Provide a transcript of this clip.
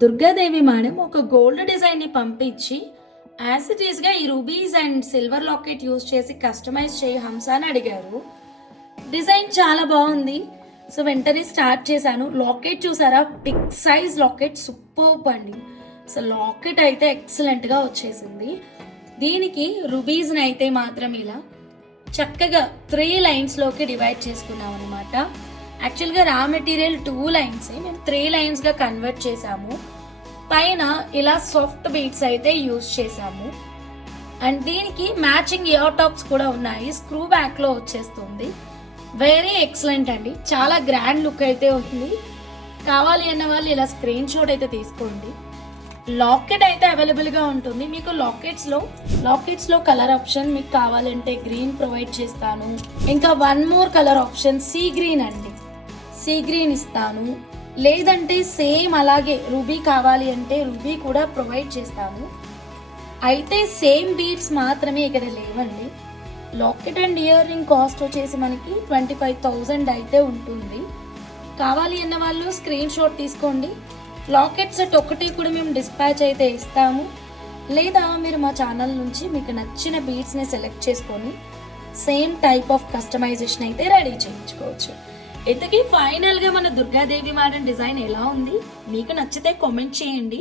Durgadevi madam ఒక gold డిజైన్ని పంపించి యాజ్ ఇట్ ఈస్గా ఈ rubies and silver locket use చేసి కస్టమైజ్ చేయి హంస అని అడిగారు. డిజైన్ చాలా బాగుంది. సో వెంటనే స్టార్ట్ చేశాను. లాకెట్ చూసారా, బిగ్ సైజ్ లాకెట్, సూపర్బ్ అండి. సో లాకెట్ అయితే ఎక్సలెంట్గా వచ్చేసింది. దీనికి రూబీస్ని అయితే మాత్రం ఇలా చక్కగా 3 లైన్స్లోకి డివైడ్ చేసుకున్నాం అనమాట. యాక్చువల్గా రా మెటీరియల్ 2 లైన్స్, మేము 3 లైన్స్గా కన్వర్ట్ చేసాము. పైన ఇలా సాఫ్ట్ బీట్స్ అయితే యూజ్ చేసాము. అండ్ దీనికి మ్యాచింగ్ ఇయర్ టాప్స్ కూడా ఉన్నాయి. స్క్రూ బ్యాక్లో వచ్చేస్తుంది. వెరీ ఎక్సలెంట్ అండి, చాలా గ్రాండ్ లుక్ అయితే ఉంది. కావాలి అన్న వాళ్ళు ఇలా స్క్రీన్ షాట్ అయితే తీసుకోండి. లాకెట్ అయితే అవైలబుల్గా ఉంటుంది. మీకు లాకెట్స్లో కలర్ ఆప్షన్ మీకు కావాలంటే గ్రీన్ ప్రొవైడ్ చేస్తాను. ఇంకా 1 more colour option sea green అండి, సీ గ్రీన్ ఇస్తాను. లేదంటే సేమ్ అలాగే రూబీ కావాలి అంటే రూబీ కూడా ప్రొవైడ్ చేస్తాను. అయితే సేమ్ బీడ్స్ మాత్రమే ఇక్కడ లేవండి. Locket and ear ring cost వచ్చేసి మనకి 25,000 అయితే ఉంటుంది. కావాలి అన్న వాళ్ళు స్క్రీన్ షాట్ తీసుకోండి. లాకెట్ సెట్ ఒకటి కూడా మేము డిస్పాచ్ అయితే ఇస్తాము. లేదా మీరు మా ఛానల్ నుంచి మీకు నచ్చిన బీడ్స్ని సెలెక్ట్ చేసుకొని సేమ్ టైప్ ఆఫ్ కస్టమైజేషన్ అయితే రెడీ చేయించుకోవచ్చు. ఇంతకీ ఫైనల్గా మన దుర్గాదేవి మేడం డిజైన్ ఎలా ఉంది? మీకు నచ్చితే కామెంట్ చేయండి.